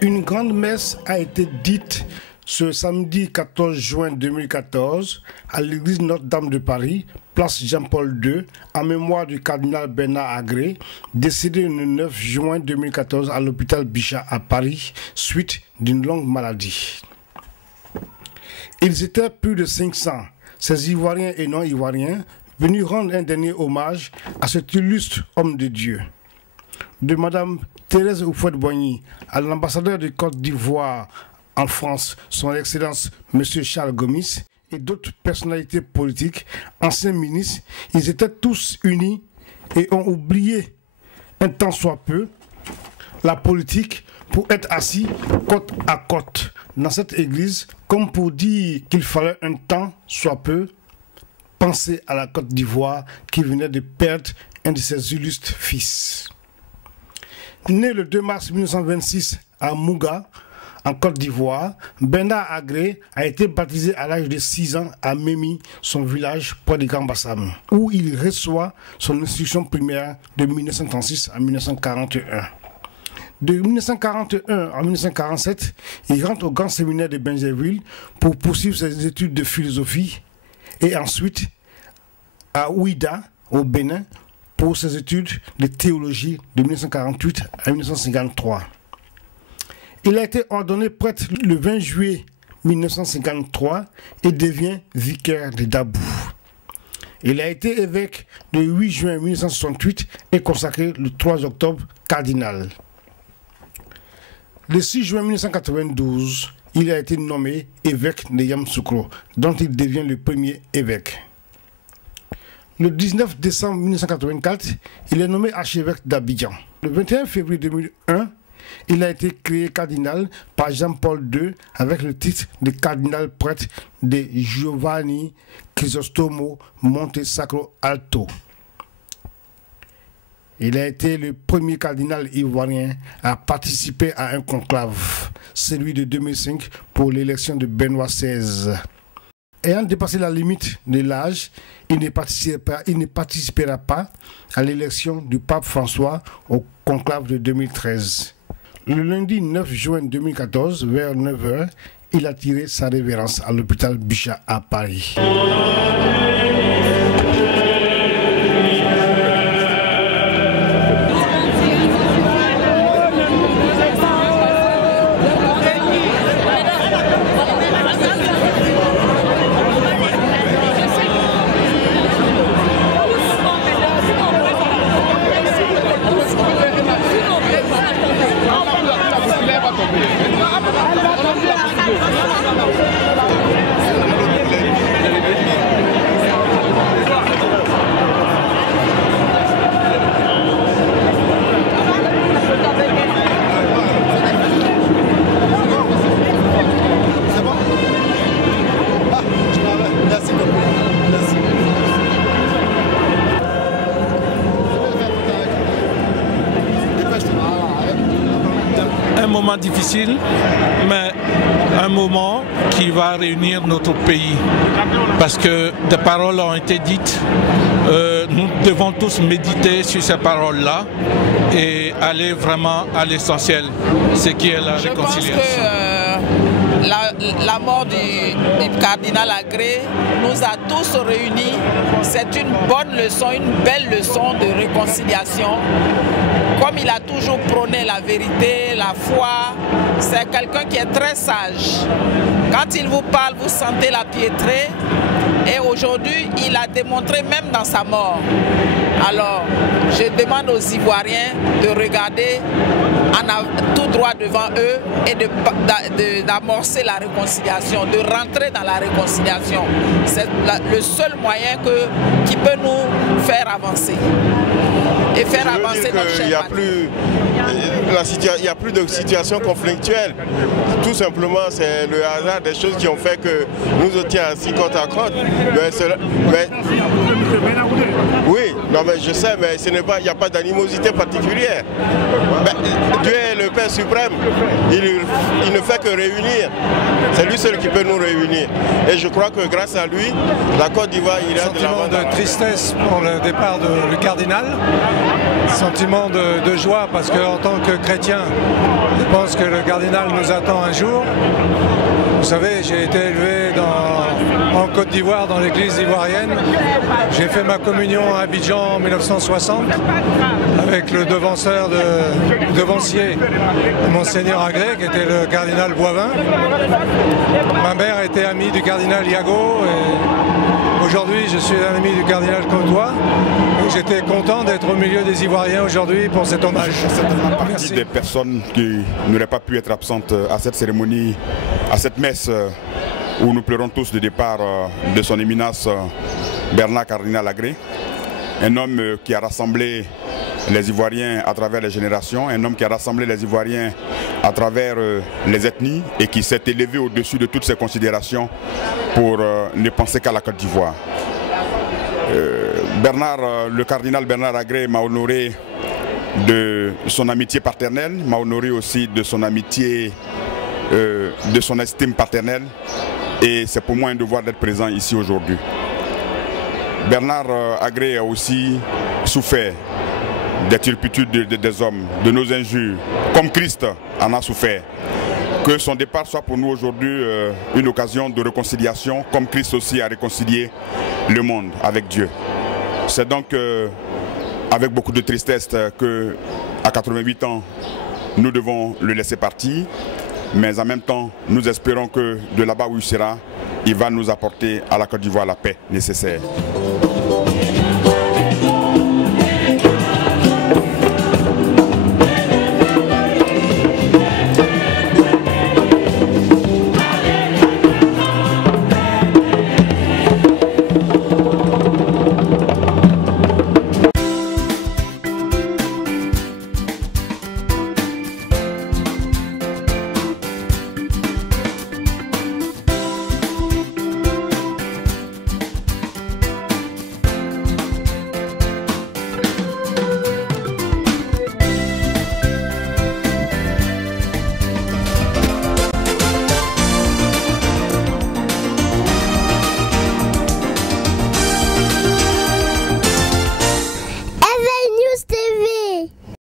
Une grande messe a été dite ce samedi 14 juin 2014 à l'église Notre-Dame de Paris, place Jean-Paul II, en mémoire du cardinal Bernard Agré, décédé le 9 juin 2014 à l'hôpital Bichat à Paris, suite d'une longue maladie. Ils étaient plus de 500, ces Ivoiriens et non-Ivoiriens, venus rendre un dernier hommage à cet illustre homme de Dieu. De Madame Thérèse Houphouët-Boigny à l'ambassadeur de Côte d'Ivoire en France, son Excellence M. Charles Gomis, et d'autres personnalités politiques, anciens ministres, ils étaient tous unis et ont oublié un tant soit peu la politique pour être assis côte à côte dans cette église, comme pour dire qu'il fallait un temps soit peu penser à la Côte d'Ivoire qui venait de perdre un de ses illustres fils. Né le 2 mars 1926 à Mouga, en Côte d'Ivoire, Bernard Agré a été baptisé à l'âge de 6 ans à Mémi, son village près de Grand-Bassam, où il reçoit son instruction primaire de 1936 à 1941. De 1941 à 1947, il rentre au grand séminaire de Benjerville pour poursuivre ses études de philosophie et ensuite à Ouida, au Bénin, pour ses études de théologie de 1948 à 1953. Il a été ordonné prêtre le 20 juillet 1953 et devient vicaire de Dabou. Il a été évêque le 8 juin 1968 et consacré le 3 octobre cardinal. Le 6 juin 1992, il a été nommé évêque de Yamoussoukro, dont il devient le premier évêque. Le 19 décembre 1984, il est nommé archevêque d'Abidjan. Le 21 février 2001, il a été créé cardinal par Jean-Paul II avec le titre de cardinal prêtre de Giovanni Crisostomo Montesacro Alto. Il a été le premier cardinal ivoirien à participer à un conclave, celui de 2005 pour l'élection de Benoît XVI. Ayant dépassé la limite de l'âge, il ne participera pas à l'élection du pape François au conclave de 2013. Le lundi 9 juin 2014, vers 9 h, il a tiré sa révérence à l'hôpital Bichat à Paris. Un moment difficile, mais un moment qui va réunir notre pays. Parce que des paroles ont été dites, nous devons tous méditer sur ces paroles-là et aller vraiment à l'essentiel, ce qui est la réconciliation. Je pense que la mort du cardinal Agré nous a tous réunis. C'est une bonne leçon, une belle leçon de réconciliation. Comme il a toujours prôné la vérité, la foi, c'est quelqu'un qui est très sage. Quand il vous parle, vous sentez la piété. Et aujourd'hui, il a démontré même dans sa mort. Alors, je demande aux Ivoiriens de regarder tout droit devant eux et d'amorcer la réconciliation, de rentrer dans la réconciliation. C'est le seul moyen qui peut nous faire avancer. Et faire avancer notre chère patrie. Il n'y a plus de situation conflictuelle. Tout simplement, c'est le hasard des choses qui ont fait que nous étions assis côte à côte. Mais Oui, non mais je sais, mais il n'y a pas d'animosité particulière. Ben, Dieu est le Père suprême, il ne fait que réunir. C'est lui seul qui peut nous réunir. Et je crois que grâce à lui, la Côte d'Ivoire ira de l'avant. Sentiment de tristesse pour le départ du cardinal, sentiment de joie parce qu'en tant que chrétien, je pense que le cardinal nous attend un jour. Vous savez, j'ai été élevé en Côte d'Ivoire, dans l'église ivoirienne. J'ai fait ma communion à Abidjan en 1960 avec le devancier Monseigneur Agré, qui était le cardinal Boivin. Ma mère était amie du cardinal Yago et aujourd'hui je suis un ami du cardinal Côtois. J'étais content d'être au milieu des Ivoiriens aujourd'hui pour cet hommage. Certainement partie des personnes qui n'auraient pas pu être absentes à cette cérémonie, à cette messe où nous pleurons tous le départ de son éminence Bernard Cardinal Agré, un homme qui a rassemblé les Ivoiriens à travers les générations, un homme qui a rassemblé les Ivoiriens à travers les ethnies et qui s'est élevé au-dessus de toutes ces considérations pour ne penser qu'à la Côte d'Ivoire. Le cardinal Bernard Agré m'a honoré de son amitié paternelle, m'a honoré aussi de son amitié, de son estime paternelle, et c'est pour moi un devoir d'être présent ici aujourd'hui. Bernard Agré a aussi souffert des turpitudes des hommes, de nos injures, comme Christ en a souffert. Que son départ soit pour nous aujourd'hui une occasion de réconciliation, comme Christ aussi a réconcilié le monde avec Dieu. C'est donc avec beaucoup de tristesse que, à 88 ans, nous devons le laisser partir, mais en même temps, nous espérons que de là-bas où il sera, il va nous apporter à la Côte d'Ivoire la paix nécessaire.